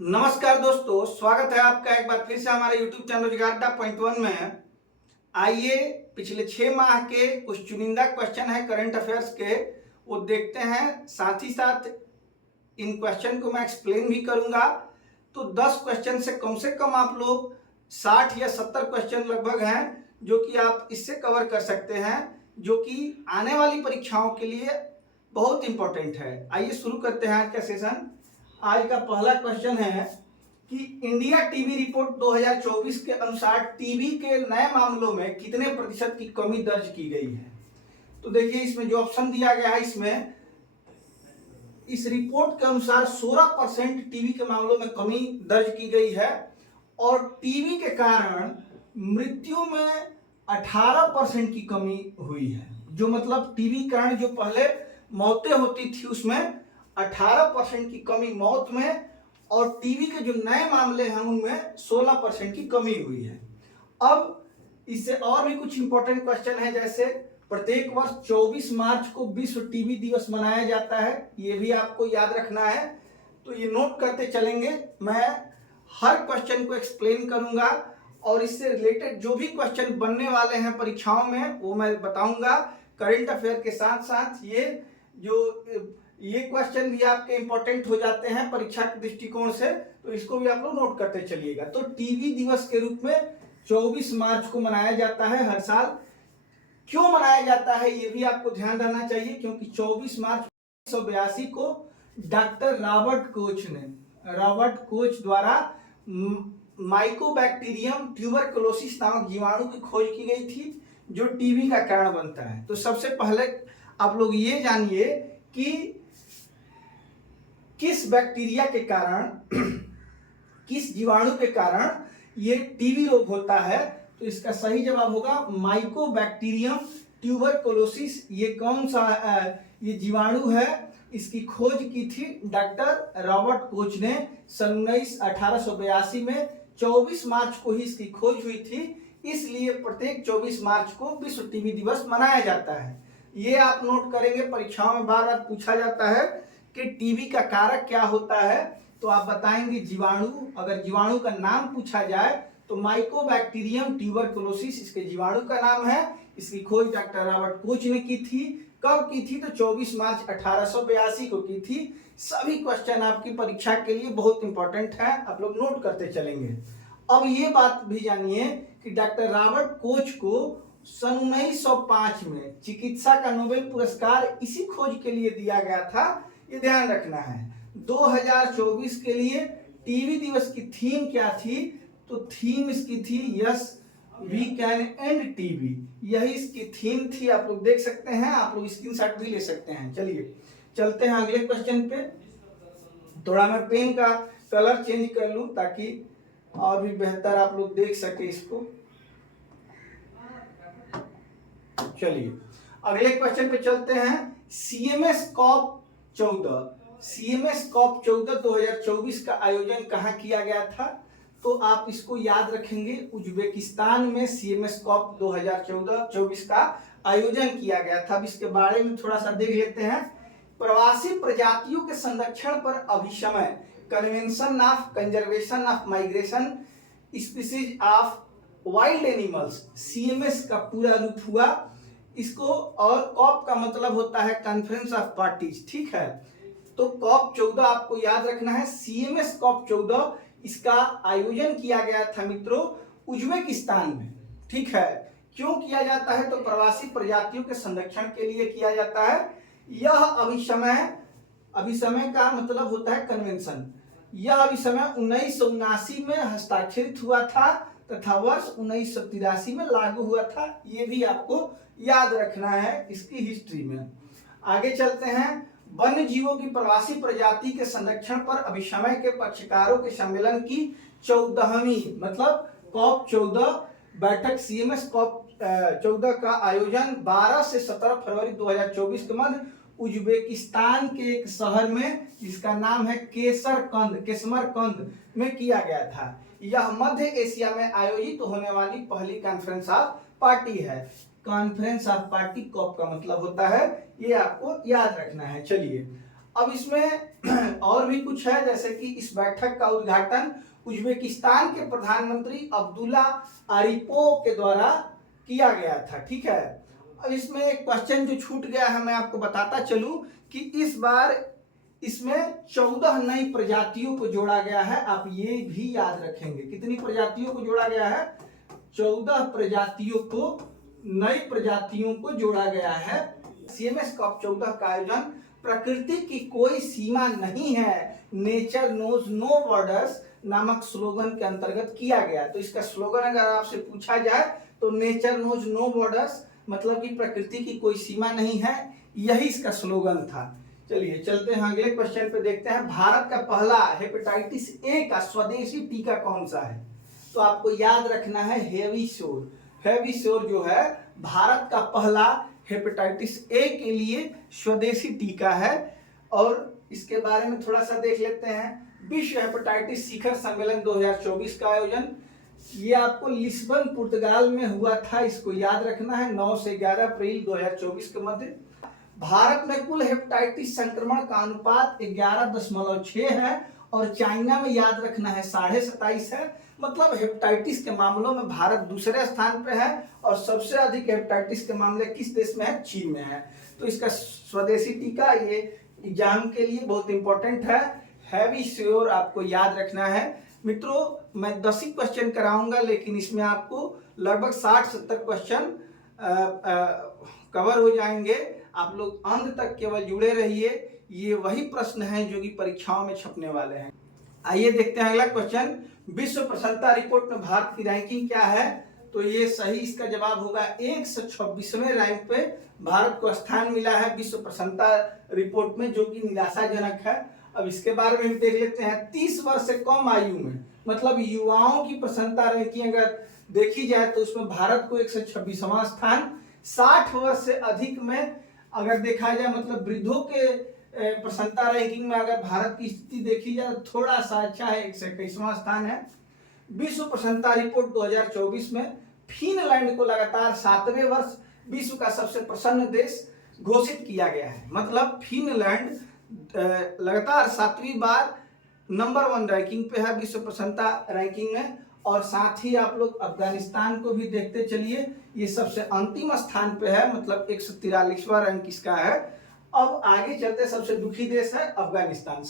नमस्कार दोस्तों, स्वागत है आपका एक बार फिर से हमारे YouTube चैनल रोजगार अड्डा पॉइंट वन में। आइए पिछले 6 माह के कुछ चुनिंदा क्वेश्चन है करंट अफेयर्स के, वो देखते हैं। साथ ही साथ इन क्वेश्चन को मैं एक्सप्लेन भी करूंगा। तो 10 क्वेश्चन से कम आप लोग 60 या 70 क्वेश्चन लगभग हैं जो कि आप इससे कवर कर सकते हैं, जो कि आने वाली परीक्षाओं के लिए बहुत इंपॉर्टेंट है। आइए शुरू करते हैं आज का सेशन। आज का पहला क्वेश्चन है कि इंडिया टीबी रिपोर्ट 2024 के अनुसार टीबी के नए मामलों में कितने प्रतिशत की कमी दर्ज की गई है। तो देखिए इसमें जो ऑप्शन दिया गया है, इसमें इस रिपोर्ट के अनुसार 16% टीबी के मामलों में कमी दर्ज की गई है और टीबी के कारण मृत्यु में 18% की कमी हुई है। जो मतलब टीबी के कारण जो पहले मौतें होती थी उसमें 18% की कमी मौत में, और टीबी के जो नए मामले हैं उनमें 16% की कमी हुई है। अब इससे और भी कुछ इंपॉर्टेंट क्वेश्चन है, जैसे प्रत्येक वर्ष 24 मार्च को विश्व टीबी दिवस मनाया जाता है, ये भी आपको याद रखना है। तो ये नोट करते चलेंगे, मैं हर क्वेश्चन को एक्सप्लेन करूंगा और इससे रिलेटेड जो भी क्वेश्चन बनने वाले हैं परीक्षाओं में वो मैं बताऊंगा। करंट अफेयर के साथ साथ ये क्वेश्चन भी आपके इंपॉर्टेंट हो जाते हैं परीक्षा के दृष्टिकोण से, तो इसको भी आप लोग नोट करते चलिएगा। तो टीबी दिवस के रूप में 24 मार्च को मनाया जाता है हर साल। क्यों मनाया जाता है ये भी आपको ध्यान रहना चाहिए, क्योंकि 24 मार्च 1982 को डॉक्टर रॉबर्ट कोच द्वारा माइकोबैक्टीरियम ट्यूबरकुलोसिस नामक जीवाणु की खोज की गई थी, जो टीबी का कारण बनता है। तो सबसे पहले आप लोग ये जानिए कि किस बैक्टीरिया के कारण किस जीवाणु के कारण ये टीबी रोग होता है। तो इसका सही जवाब होगा माइकोबैक्टीरियम ट्यूबरकुलोसिस। ये कौन सा ये जीवाणु है, इसकी खोज की थी डॉक्टर रॉबर्ट कोच ने सन 1882 में। 24 मार्च को ही इसकी खोज हुई थी, इसलिए प्रत्येक 24 मार्च को विश्व टीबी दिवस मनाया जाता है। ये आप नोट करेंगे, परीक्षाओं में बार बार पूछा जाता है कि टीबी का कारक क्या होता है, तो आप बताएंगे जीवाणु। अगर जीवाणु का नाम पूछा जाए तो माइकोबैक्टीरियम ट्यूबरकुलोसिस इसके जीवाणु का नाम है। इसकी खोज डॉक्टर रॉबर्ट कोच ने की थी। कब की थी? तो 24 मार्च 1882 को की थी। सभी क्वेश्चन आपकी परीक्षा के लिए बहुत इंपॉर्टेंट है, आप लोग नोट करते चलेंगे। अब ये बात भी जानिए कि डॉक्टर रॉबर्ट कोच को सन 1905 में चिकित्सा का नोबेल पुरस्कार इसी खोज के लिए दिया गया था, ये ध्यान रखना है। 2024 के लिए टीबी दिवस की थीम क्या थी? तो थीम इसकी थी yes we can end TB, यही इसकी थीम थी। आप लोग देख सकते हैं, आप लोग स्क्रीनशॉट भी ले सकते हैं। चलिए चलते हैं अगले क्वेश्चन पे। थोड़ा मैं पेन का कलर चेंज कर लूं ताकि और भी बेहतर आप लोग देख सके इसको। चलिए अगले क्वेश्चन पे चलते हैं। सीएमएस कॉप 14 2024 का आयोजन कहाँ किया गया था? तो आप इसको याद रखेंगे, उज्बेकिस्तान में सीएमएस कॉप 2024 का आयोजन किया गया था। अब इसके बारे में थोड़ा सा देख लेते हैं। प्रवासी प्रजातियों के संरक्षण पर अभिसमय convention of conservation of migration species of wild animals, CMS का पूरा रूप हुआ इसको। और कॉप का मतलब होता है कॉन्फ्रेंस ऑफ पार्टीज, ठीक है। तो कॉप 14 आपको याद रखना है। सीएमएस कॉप 14 इसका आयोजन किया गया था मित्रों उज्बेकिस्तान में, ठीक है। क्यों किया जाता है? तो प्रवासी प्रजातियों के संरक्षण के लिए किया जाता है। यह अभिसमय का मतलब होता है कन्वेंशन। यह अभिसमय 1979 में हस्ताक्षरित हुआ था तथा वर्ष 1983 में लागू हुआ था। ये भी आपको याद रखना है इसकी हिस्ट्री में। आगे चलते हैं। वन्य जीवों की प्रवासी प्रजाति के संरक्षण पर अभिसमय के पक्षकारों के सम्मेलन की 14वीं मतलब कॉप 14 बैठक सीएमएस कॉप 14 का आयोजन 12 से 17 फरवरी 2024 के मध्य उज्बेकिस्तान के एक शहर में, जिसका नाम है केसमरकंद में किया गया था। यह मध्य एशिया में आयोजित होने वाली पहली कॉन्फ्रेंस ऑफ पार्टी है। कॉन्फ्रेंस ऑफ पार्टी कॉप का मतलब होता है, ये आपको याद रखना है। चलिए अब इसमें और भी कुछ है, जैसे कि इस बैठक का उद्घाटन उज्बेकिस्तान के प्रधानमंत्री अब्दुल्ला आरिपोव के द्वारा किया गया था। ठीक है, अब इसमें एक क्वेश्चन जो छूट गया है मैं आपको बताता चलूं कि इस बार इसमें 14 नई प्रजातियों को जोड़ा गया है। आप ये भी याद रखेंगे, कितनी प्रजातियों को जोड़ा गया है? 14 प्रजातियों को, नई प्रजातियों को जोड़ा गया है। CMS COP14 का आयोजन प्रकृति की कोई सीमा नहीं है, नेचर नोज नो बॉर्डर्स नामक स्लोगन के अंतर्गत किया गया। तो इसका स्लोगन अगर आपसे पूछा जाए तो नेचर नोज नो बॉर्डर्स, मतलब कि प्रकृति की कोई सीमा नहीं है, यही इसका स्लोगन था। चलिए चलते हैं अगले क्वेश्चन पे, देखते हैं भारत का पहला हेपेटाइटिस ए का स्वदेशी टीका कौन सा है? तो आपको याद रखना है हेविशोर। हेविशोर जो है भारत का पहला हेपेटाइटिस ए के लिए स्वदेशी टीका है। और इसके बारे में थोड़ा सा देख लेते हैं। विश्व हेपेटाइटिस शिखर सम्मेलन 2024 का आयोजन ये आपको लिस्बन पुर्तगाल में हुआ था, इसको याद रखना है, 9 से 11 अप्रैल 2024 के मध्य। भारत में कुल हेपेटाइटिस संक्रमण का अनुपात 11.6 है और चाइना में याद रखना है 27.5 है। मतलब हेपेटाइटिस के मामलों में भारत दूसरे स्थान पर है और सबसे अधिक हेपेटाइटिस के मामले किस देश में है? चीन में है। तो इसका स्वदेशी टीका ये एग्जाम के लिए बहुत इंपॉर्टेंट है, हेविशोर आपको याद रखना है। मित्रों मैं 10 ही क्वेश्चन कराऊंगा, लेकिन इसमें आपको लगभग 60-70 क्वेश्चन कवर हो जाएंगे। आप लोग अंत तक केवल जुड़े रहिए, ये वही प्रश्न हैं जो कि परीक्षाओं में छपने वाले हैं। आइए देखते हैं अगला क्वेश्चन। विश्व प्रसन्नता रिपोर्ट में भारत की रैंकिंग क्या है? तो ये सही इसका जवाब होगा 126वें रैंक पे भारत को स्थान मिला है विश्व प्रसन्नता रिपोर्ट में, जो कि निराशाजनक है। अब इसके बारे में भी देख लेते हैं। 30 वर्ष से कम आयु में, मतलब युवाओं की प्रसन्नता रैंकिंग अगर देखी जाए तो उसमें भारत को 126वां स्थान। 60 वर्ष से अधिक में अगर देखा जाए, मतलब वृद्धों के प्रसन्नता रैंकिंग में अगर भारत की स्थिति देखी जाए तो थोड़ा सा अच्छा है, 121वां स्थान है। विश्व प्रसन्नता रिपोर्ट 2024 में फिनलैंड को लगातार 7वें वर्ष विश्व का सबसे प्रसन्न देश घोषित किया गया है। मतलब फिनलैंड लगातार 7वीं बार नंबर 1 रैंकिंग पे है विश्व प्रसन्नता रैंकिंग में। और साथ ही आप लोग अफगानिस्तान को भी देखते चलिए, ये सबसे अंतिम स्थान पे है, मतलब 143वां रैंक इसका है। अब आगे चलते, सबसे दुखी देश है अफगानिस्तान,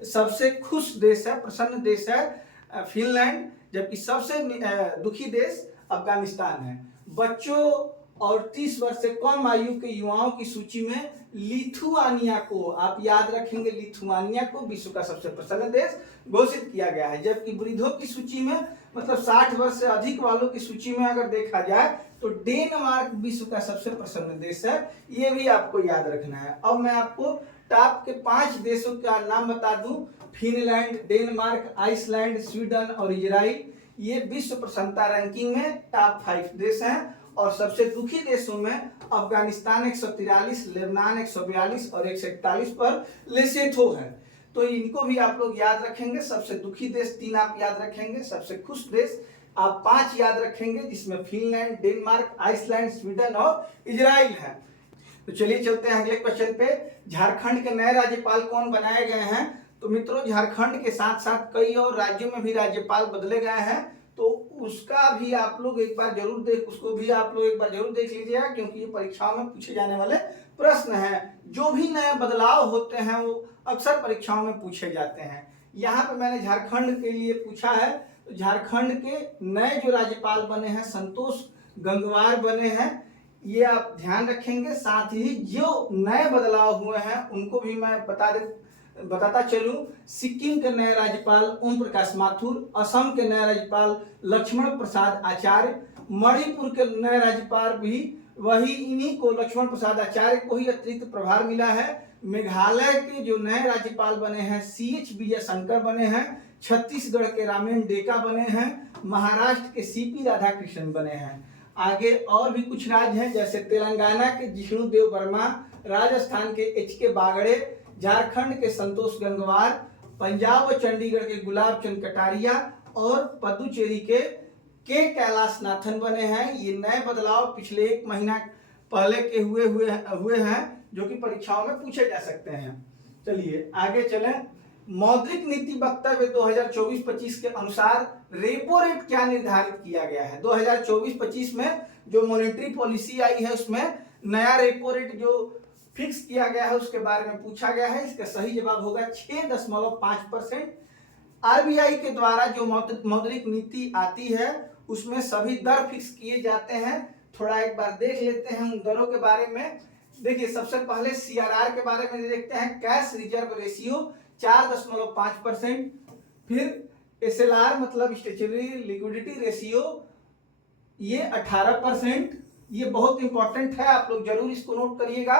सबसे खुश देश है, प्रसन्न देश है फिनलैंड, जबकि सबसे दुखी देश अफगानिस्तान है। बच्चों और 30 वर्ष से कम आयु के युवाओं की सूची में लिथुआनिया को, आप याद रखेंगे, लिथुआनिया को विश्व का सबसे प्रसन्न देश घोषित किया गया है। जबकि वृद्धों की सूची में, मतलब 60 वर्ष से अधिक वालों की सूची में अगर देखा जाए तो डेनमार्क विश्व का सबसे प्रसन्न देश है, ये भी आपको याद रखना है। अब मैं आपको टॉप के 5 देशों का नाम बता दूं। फिनलैंड, डेनमार्क, आइसलैंड, स्वीडन और इजराइल, ये विश्व प्रसन्नता रैंकिंग में टॉप 5 देश हैं। और सबसे दुखी देशों में अफगानिस्तान 143, लेबनान 142 और 141 पर लेसेथो है। तो इनको भी आप लोग याद रखेंगे। सबसे दुखी देश 3 आप याद रखेंगे, सबसे खुश देश आप 5 याद रखेंगे, जिसमें फिनलैंड, डेनमार्क, आइसलैंड, स्वीडन और इजराइल है। तो चलिए चलते हैं अगले क्वेश्चन पे। झारखंड के नए राज्यपाल कौन बनाए गए हैं? तो मित्रों झारखंड के साथ साथ कई और राज्यों में भी राज्यपाल बदले गए हैं, तो उसका भी आप लोग एक बार जरूर देख लीजिएगा, क्योंकि ये परीक्षाओं में पूछे जाने वाले प्रश्न हैं। जो भी नए बदलाव होते हैं वो अक्सर परीक्षाओं में पूछे जाते हैं। यहाँ पे मैंने झारखंड के लिए पूछा है, तो झारखंड के नए जो राज्यपाल बने हैं संतोष गंगवार बने हैं, ये आप ध्यान रखेंगे। साथ ही जो नए बदलाव हुए हैं उनको भी मैं बताता चलूं। सिक्किम के नए राज्यपाल ओम प्रकाश माथुर, असम के नए राज्यपाल लक्ष्मण प्रसाद आचार्य, मणिपुर के नए राज्यपाल भी वही इन्हीं को, लक्ष्मण प्रसाद आचार्य को ही अतिरिक्त प्रभार मिला है। मेघालय के जो नए राज्यपाल बने हैं CH विजय शंकर बने हैं, छत्तीसगढ़ के रामेन डेका बने हैं, महाराष्ट्र के CP राधाकृष्णन बने हैं। आगे और भी कुछ राज्य हैं, जैसे तेलंगाना के जिष्णु देव वर्मा, राजस्थान के HK बागड़े, झारखंड के संतोष गंगवार, पंजाब और चंडीगढ़ के गुलाब चंद कटारिया और पुदुचेरी के कैलाश नाथन बने हैं। ये नए बदलाव पिछले 1 महीना पहले के हुए हैं, जो कि परीक्षाओं में पूछे जा सकते हैं। चलिए आगे चलें। मौद्रिक नीति वक्तव्य 2024-25 के अनुसार रेपो रेट क्या निर्धारित किया गया है? 2024-25 में जो मॉनेटरी पॉलिसी आई है उसमें नया रेपो रेट जो फिक्स किया गया है उसके बारे में पूछा गया है। इसका सही जवाब होगा 6.5%। आरबीआई के द्वारा जो मौद्रिक नीति आती है उसमें सभी दर फिक्स किए जाते हैं। थोड़ा एक बार देख लेते हैं उन दरों के बारे में। देखिए सबसे पहले सीआरआर के बारे में देखते हैं। Cash reserve ratio 4.5%। फिर एसएलआर मतलब स्टैट्यूटरी लिक्विडिटी रेशियो ये 18%। ये बहुत इंपॉर्टेंट है, आप लोग जरूर इसको नोट करिएगा।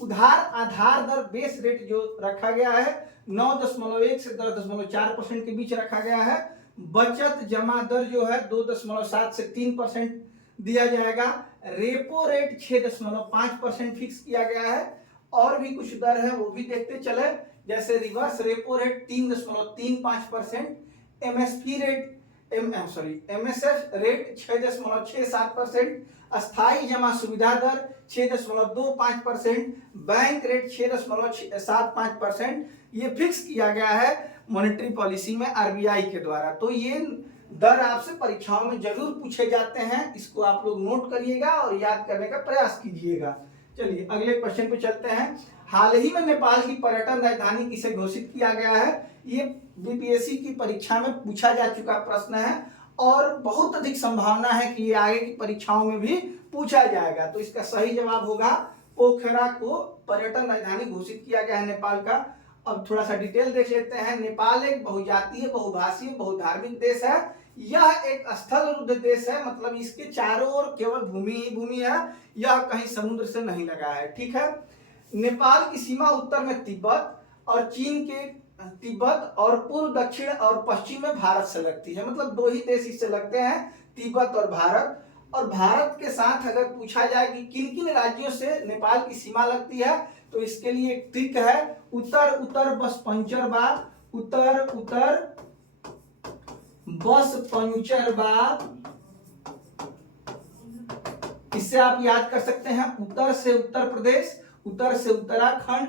उधार आधार दर बेस रेट जो रखा गया है 9.1 से 10.4% के बीच रखा गया है। बचत जमा दर जो है 2.7 से 3% दिया जाएगा। रेपो रेट 6.5% फिक्स किया गया है। और भी कुछ दर है वो भी देखते चले, जैसे reverse repo rate 3.35%, MSP rate MSF rate 6.67%, अस्थाई जमा सुविधा दर 6.25%, बैंक रेट 6.75%। ये फिक्स किया गया है मॉनेटरी पॉलिसी में आरबीआई के द्वारा। तो ये दर आपसे परीक्षाओं में जरूर पूछे जाते हैं, इसको आप लोग नोट करिएगा और याद करने का प्रयास कीजिएगा। चलिए अगले क्वेश्चन पे चलते हैं। हाल ही में नेपाल की पर्यटन राजधानी किसे घोषित किया गया है? ये बीपीएससी की परीक्षा में पूछा जा चुका प्रश्न है और बहुत अधिक संभावना है कि ये आगे की परीक्षाओं में भी पूछा जाएगा। तो इसका सही जवाब होगा पोखरा को पर्यटन राजधानी घोषित किया गया है नेपाल का। अब थोड़ा सा डिटेल देख लेते हैं। नेपाल एक बहुजातीय, बहुभाषीय, बहुधार्मिक देश है। यह एक स्थलरुद्ध देश है, मतलब इसके चारों ओर केवल भूमि ही भूमि है, यह कहीं समुद्र से नहीं लगा है। ठीक है। नेपाल की सीमा उत्तर में तिब्बत और चीन के तिब्बत और पूर्व, दक्षिण और पश्चिम में भारत से लगती है। मतलब दो ही देश इससे लगते हैं, तिब्बत और भारत। और भारत के साथ अगर पूछा जाए कि किन किन राज्यों से नेपाल की सीमा लगती है, तो इसके लिए एक ट्रिक है, उत्तर उत्तर बस पंचर बा, उत्तर उत्तर बस पंचर बा। इससे आप याद कर सकते हैं, उत्तर से उत्तर प्रदेश, उत्तर से उत्तराखंड,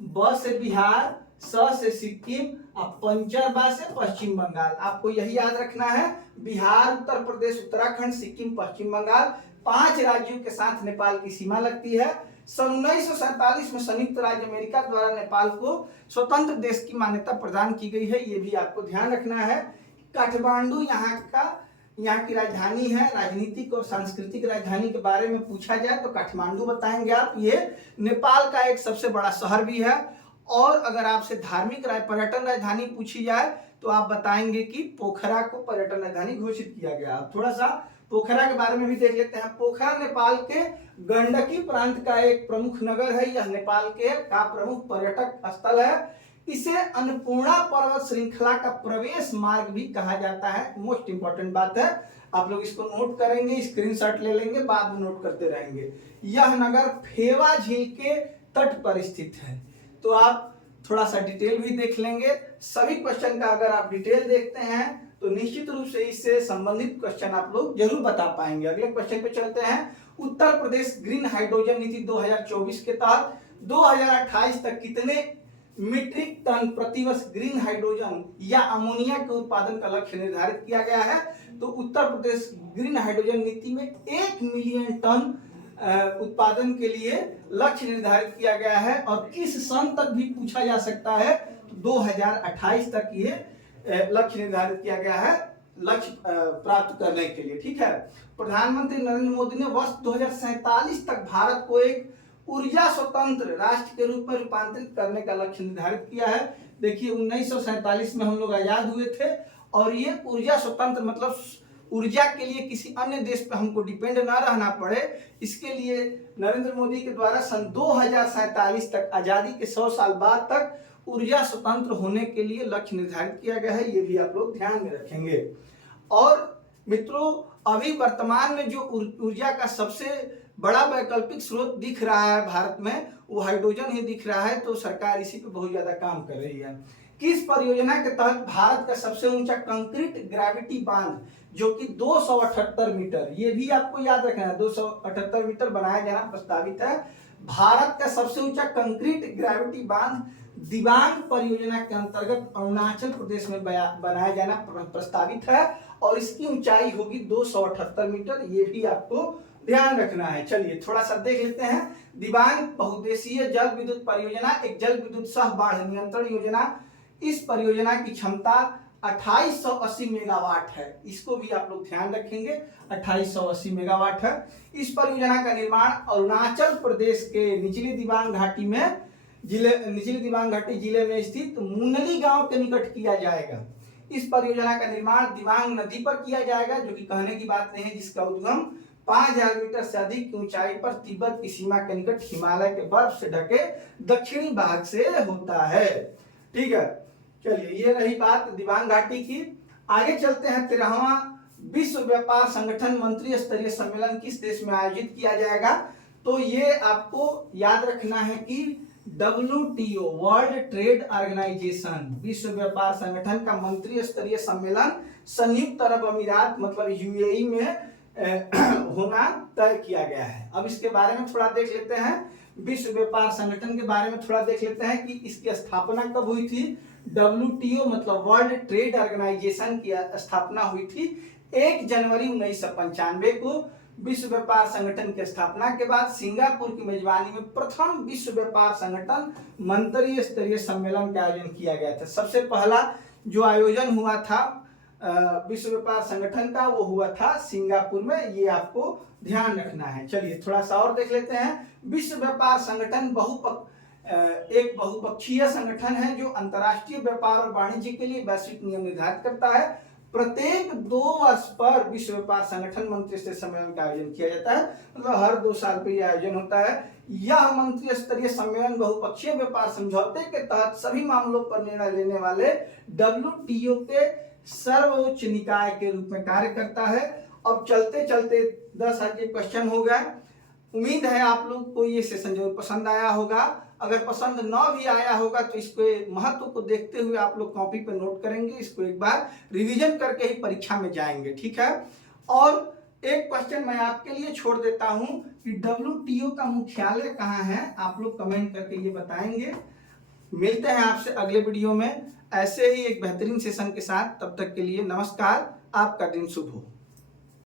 ब से बिहार, स से सिक्किम और पंचरबा से पश्चिम बंगाल। आपको यही याद रखना है, बिहार, उत्तर प्रदेश, उत्तराखंड, सिक्किम, पश्चिम बंगाल, 5 राज्यों के साथ नेपाल की सीमा लगती है। सन 1947 में संयुक्त राज्य अमेरिका द्वारा नेपाल को स्वतंत्र देश की मान्यता प्रदान की गई है, ये भी आपको ध्यान रखना है। काठमांडू यहाँ की राजधानी है। राजनीतिक और सांस्कृतिक राजधानी के बारे में पूछा जाए तो काठमांडू बताएंगे आप। ये नेपाल का एक सबसे बड़ा शहर भी है। और अगर आपसे धार्मिक पर्यटन राजधानी पूछी जाए तो आप बताएंगे कि पोखरा को पर्यटन राजधानी घोषित किया गया। अब थोड़ा सा पोखरा के बारे में भी देख लेते हैं। पोखरा नेपाल के गंडकी प्रांत का एक प्रमुख नगर है। यह नेपाल का प्रमुख पर्यटक स्थल है। इसे अन्नपूर्णा पर्वत श्रृंखला का प्रवेश मार्ग भी कहा जाता है। मोस्ट इंपॉर्टेंट बात है, आप लोग इसको नोट करेंगे, स्क्रीनशॉट ले लेंगे, बाद में नोट करते रहेंगे। यह नगर फेवा झील के तट पर स्थित है। तो आप थोड़ा सा डिटेल भी देख लेंगे। सभी क्वेश्चन का अगर आप डिटेल देखते हैं तो निश्चित रूप से इससे संबंधित क्वेश्चन आप लोग जरूर बता पाएंगे। अगले क्वेश्चन पे चलते हैं। उत्तर प्रदेश ग्रीन हाइड्रोजन नीति 2024 के तहत 2028 तक कितने मीट्रिक टन प्रतिवर्ष ग्रीन हाइड्रोजन या अमोनिया के उत्पादन का लक्ष्य निर्धारित किया गया है? तो उत्तर प्रदेश ग्रीन हाइड्रोजन नीति में 1 मिलियन टन उत्पादन के लिए लक्ष्य निर्धारित किया गया है। और किस सन तक भी पूछा जा सकता है, तो 2028 तक ये लक्ष्य निर्धारित किया गया है लक्ष्य प्राप्त करने के लिए। ठीक है। प्रधानमंत्री नरेंद्र मोदी ने वर्ष 2047 तक भारत को एक ऊर्जा स्वतंत्र राष्ट्र के रूप में रूपांतरित करने का लक्ष्य निर्धारित किया है। देखिए 1947 में हम लोग आजाद हुए थे और ये ऊर्जा स्वतंत्र मतलब ऊर्जा के लिए किसी अन्य देश पर हमको डिपेंड ना रहना पड़े, इसके लिए नरेंद्र मोदी के द्वारा सन 2047 तक, आजादी के 100 साल बाद तक ऊर्जा स्वतंत्र होने के लिए लक्ष्य निर्धारित किया गया है। ये भी आप लोग ध्यान में रखेंगे। और मित्रों अभी वर्तमान में जो ऊर्जा का सबसे बड़ा वैकल्पिक स्रोत दिख रहा है भारत में, वो हाइड्रोजन ही दिख रहा है। तो सरकार इसी पे बहुत ज्यादा काम कर रही है। किस परियोजना के तहत भारत का सबसे ऊंचा कंक्रीट ग्रेविटी बांध जो कि 278 मीटर, ये भी आपको याद रखना है, 278 मीटर बनाया जाना प्रस्तावित है। भारत का सबसे ऊंचा कंक्रीट ग्रेविटी बांध दिबांग परियोजना के अंतर्गत अरुणाचल प्रदेश में बनाया जाना प्रस्तावित है और इसकी ऊंचाई होगी 278 मीटर। ये भी आपको ध्यान रखना है। चलिए थोड़ा सा देख लेते हैं। दिबांग बहुउद्देशीय जल विद्युत परियोजना एक जल विद्युत सह बाढ़ नियंत्रण योजना। इस परियोजना की क्षमता 2880 मेगावाट है। इसको भी आप लोग ध्यान रखेंगे, 2880 मेगावाट है। इस परियोजना का निर्माण अरुणाचल प्रदेश के निचली दिबांग घाटी जिले में स्थित मुनली गांव के निकट किया जाएगा। इस परियोजना का निर्माण दिबांग नदी पर किया जाएगा, जो कि कहने की बात नहीं है, जिसका उद्गम 5000 मीटर से अधिक की ऊंचाई पर तिब्बत की सीमा के निकट हिमालय के बर्फ से ढके दक्षिणी भाग से होता है। ठीक है, चलिए ये रही बात दिबांग घाटी की। आगे चलते हैं। 13वां विश्व व्यापार संगठन मंत्री स्तरीय सम्मेलन किस देश में आयोजित किया जाएगा? तो ये आपको याद रखना है कि WTO वर्ल्ड ट्रेड ऑर्गेनाइजेशन विश्व व्यापार संगठन का मंत्री स्तरीय सम्मेलन संयुक्त अरब अमीरात मतलब UAE में होना तय किया गया है। अब इसके बारे में थोड़ा देख लेते हैं। विश्व व्यापार संगठन के बारे में थोड़ा देख लेते हैं कि इसकी स्थापना कब हुई थी। WTO मतलब वर्ल्ड ट्रेड ऑर्गेनाइजेशन की स्थापना हुई थी 1 जनवरी 1995 को। विश्व व्यापार संगठन की स्थापना के बाद सिंगापुर की मेजबानी में प्रथम विश्व व्यापार संगठन मंत्री स्तरीय सम्मेलन का आयोजन किया गया था। सबसे पहला जो आयोजन हुआ था विश्व व्यापार संगठन का, वो हुआ था सिंगापुर में। ये आपको ध्यान रखना है। चलिए थोड़ा सा और देख लेते हैं। विश्व व्यापार संगठन एक बहुपक्षीय संगठन है जो अंतर्राष्ट्रीय व्यापार और वाणिज्य के लिए वैश्विक नियम निर्धारित करता है। प्रत्येक 2 वर्ष पर विश्व व्यापार संगठन मंत्री स्तरीय सम्मेलन का आयोजन किया जाता है, मतलब हर 2 साल पर यह आयोजन होता है। यह मंत्री स्तरीय सम्मेलन बहुपक्षीय व्यापार समझौते के तहत सभी मामलों पर निर्णय लेने वाले WTO के सर्वोच्च निकाय के रूप में कार्य करता है। अब चलते चलते 10 क्वेश्चन हो गए। उम्मीद है आप लोग को ये सेशन जरूर पसंद आया होगा। अगर पसंद न भी आया होगा तो इसके महत्व को देखते हुए आप लोग कॉपी पर नोट करेंगे, इसको एक बार रिवीजन करके ही परीक्षा में जाएंगे। ठीक है, और एक क्वेश्चन मैं आपके लिए छोड़ देता हूं कि WTO का मुख्यालय कहाँ है, आप लोग कमेंट करके ये बताएंगे। मिलते हैं आपसे अगले वीडियो में ऐसे ही एक बेहतरीन सेशन के साथ। तब तक के लिए नमस्कार, आपका दिन शुभ हो।